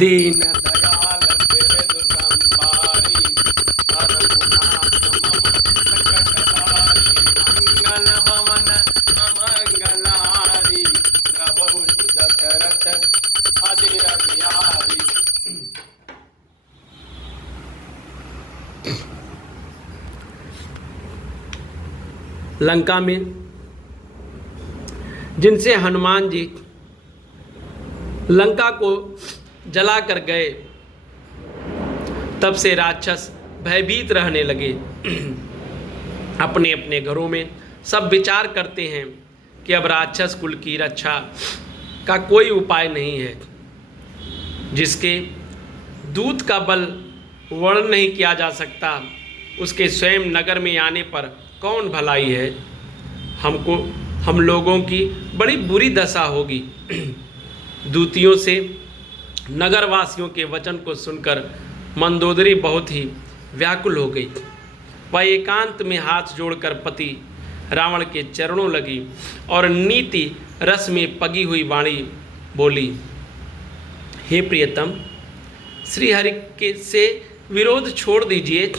दीन दयाल बिरद संभारी हर गुनाथ मम संकटहारी मंगल भवन अमंगलारी प्रभु दशरथ अजिर बिहारी। लंका में जिनसे हनुमान जी लंका को जलाकर गए, तब से राक्षस भयभीत रहने लगे। अपने अपने घरों में सब विचार करते हैं कि अब राक्षस कुल की रक्षा का कोई उपाय नहीं है। जिसके दूत का बल वर्णन नहीं किया जा सकता, उसके स्वयं नगर में आने पर कौन भलाई है। हम लोगों की बड़ी बुरी दशा होगी। दूतियों से नगरवासियों के वचन को सुनकर मंदोदरी बहुत ही व्याकुल हो गई। वह एकांत में हाथ जोड़कर पति रावण के चरणों लगी और नीति रस में पगी हुई वाणी बोली, हे प्रियतम, श्री हरि के से विरोध छोड़ दीजिए।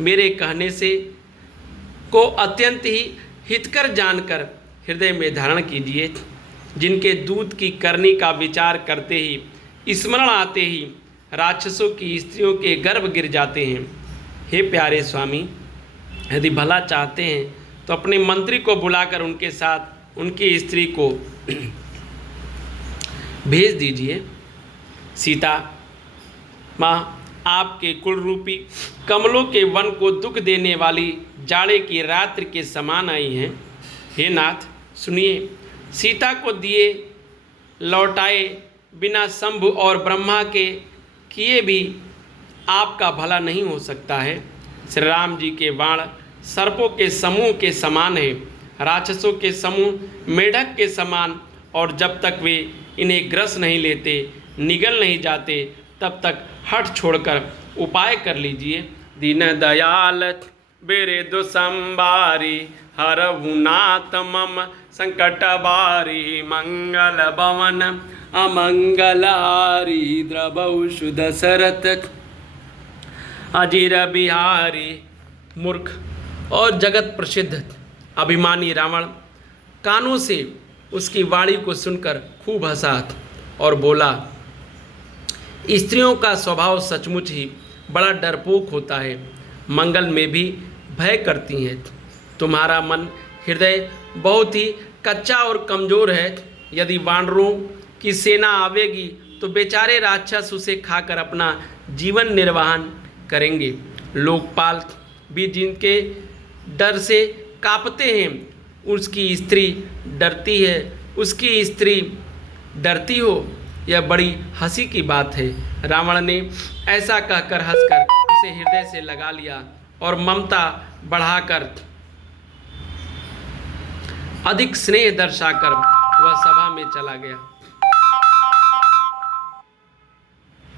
मेरे कहने से को अत्यंत ही हितकर जानकर हृदय में धारण कीजिए। जिनके दूत की करनी का विचार करते ही स्मरण आते ही राक्षसों की स्त्रियों के गर्भ गिर जाते हैं। हे प्यारे स्वामी, यदि भला चाहते हैं तो अपने मंत्री को बुलाकर उनके साथ उनकी स्त्री को भेज दीजिए। सीता माँ आपके कुल रूपी कमलों के वन को दुख देने वाली जाड़े की रात्रि के समान आई हैं। हे नाथ सुनिए, सीता को दिए लौटाए बिना शंभु और ब्रह्मा के किए भी आपका भला नहीं हो सकता है। श्री राम जी के बाण सर्पों के समूह के समान है, राक्षसों के समूह मेढक के समान, और जब तक वे इन्हें ग्रस नहीं लेते, निगल नहीं जाते, तब तक हट छोड़कर उपाय कर लीजिए। दीन दयाल बिरद संभारी हरहु नाथ मम संकट बारी मंगल भवन अमंगलारी द्रवहु दशरथ अजिर बिहारी। मूर्ख और जगत प्रसिद्ध अभिमानी रावण कानों से उसकी वाणी को सुनकर खूब हंसा और बोला, स्त्रियों का स्वभाव सचमुच ही बड़ा डरपोक होता है, मंगल में भी भय करती हैं। तुम्हारा मन हृदय बहुत ही कच्चा और कमज़ोर है। यदि वानरों की सेना आवेगी तो बेचारे राक्षस उसे खाकर अपना जीवन निर्वाहन करेंगे। लोकपाल भी जिनके डर से कांपते हैं, उसकी स्त्री डरती है, उसकी स्त्री डरती हो, यह बड़ी हंसी की बात है। रावण ने ऐसा कहकर हंसकर उसे हृदय से लगा लिया और ममता बढ़ाकर अधिक स्नेह दर्शाकर वह सभा में चला गया।